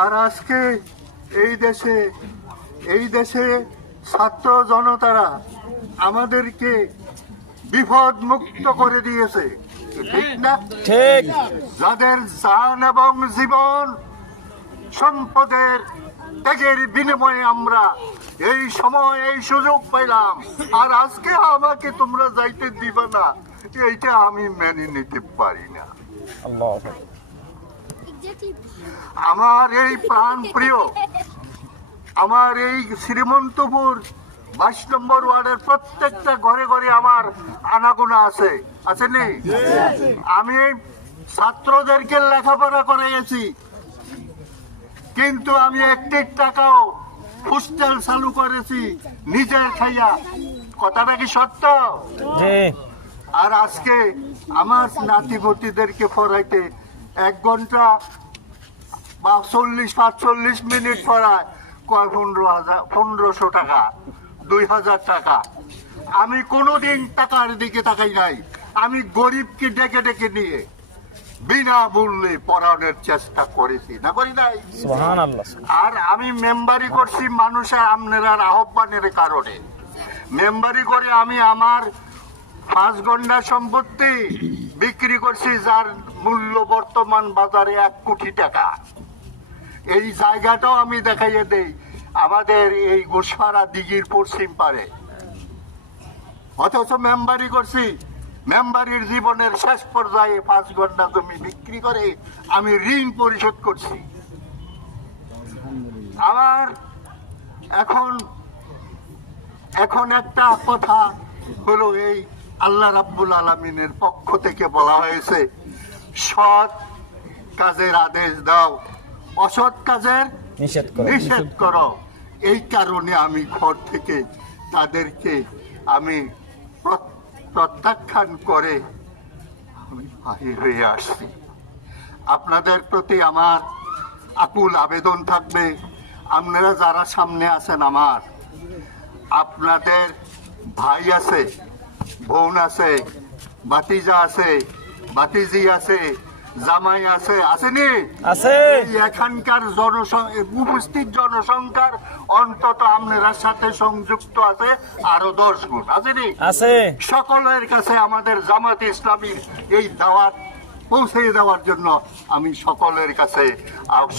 আর আজকে এই দেশে ছাত্র জনতারা আমাদেরকে বিপদ মুক্ত করে দিয়েছে, ঠিক না? ঠিক। যাদের জান এবং জীবন সম্পদের ত্যাগের বিনিময়ে আমরা এই সময় এই সুযোগ পেলাম, আর আজকে আমাকে তোমরা যাইতে দিবে না, এইটা আমি মেনে নিতে পারি না। আল্লাহ আমার এই প্রাণ প্রিয়, আমার এই শ্রীমন্তপুর 22 নম্বর ওয়ার্ডের প্রত্যেকটা ঘরে ঘরে আমার আনাগোনা আছে নি? আমি ছাত্রদেরকে লেখাপড়া করে গেছি, কিন্তু আমি একটি টাকাও হোস্টেল চালু করেছি নিজের খাইয়া। কথাটা কি সত্য? জি। আর আজকে আমার নাতিপতিদেরকে পড়াইতে 1 ঘন্টা বা 40-45 মিনিট পড়ায় 1500 টাকা, 2000 টাকা। আমি কোনোদিন টাকার দিকে তাকাই নাই। আমি গরিবকে ডেকে ডেকে নিয়ে বিনামূল্যে পড়ানোর চেষ্টা করেছি, না করি নাই? সুবহানাল্লাহ। আর আমি মেম্বারি করছি মানুষের আপনার আহ্বানের কারণে। মেম্বারি করে আমি আমার 5 ঘন্টা সম্পত্তি বিক্রি করছি, যার মূল্য বর্তমান বাজারে 1 কোটি টাকা। এই জায়গাটাও আমি দেখাইয়ে দেই আমাদের এই গোসপাড়া দিঘির পশ্চিম পারে। অথচ মেম্বারি করছি, মেম্বারির জীবনের শেষ পর্যায়ে 5 ঘন্টা জমি বিক্রি করে আমি ঋণ পরিশোধ করছি। আমার এখন একটা কথা হলো, এই আল্লাহ রাব্বুল আলামিনের পক্ষ থেকে বলা হয়েছে, সৎ কাজের আদেশ দাও, অসৎ কাজের নিষেধ করো। এই কারণে আমি ঘর থেকে তাদেরকে আমি প্রত্যাখ্যান করে আমি বাহির হয়ে আসছি। আপনাদের প্রতি আমার আকুল আবেদন থাকবে, আপনারা যারা সামনে আছেন, আমার আপনাদের ভাই আছে, বোন আছে, ভাতিজা আছে, ভাতিজি আছে, জামাই আছে, আসেনি? আছে। এখানকার উপস্থিত জনসংখ্যার অন্তত আপনার সাথে সংযুক্ত আছে আরো 10 গুণ, আসেনি? আছে। সকলের কাছে আমাদের জামাত ইসলামীর এই দাওয়াত পৌঁছে দেওয়ার জন্য আমি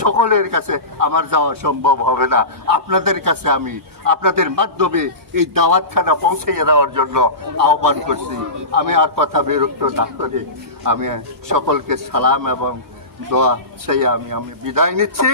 সকলের কাছে আমার যাওয়া সম্ভব হবে না। আপনাদের কাছে আমি আপনাদের মাধ্যমে এই দাওয়াতখানা পৌঁছে দেওয়ার জন্য আহ্বান করছি। আমি আর কথা বিরক্ত না করে আমি সকলকে সালাম এবং দোয়া সেই আমি বিদায় নিচ্ছি।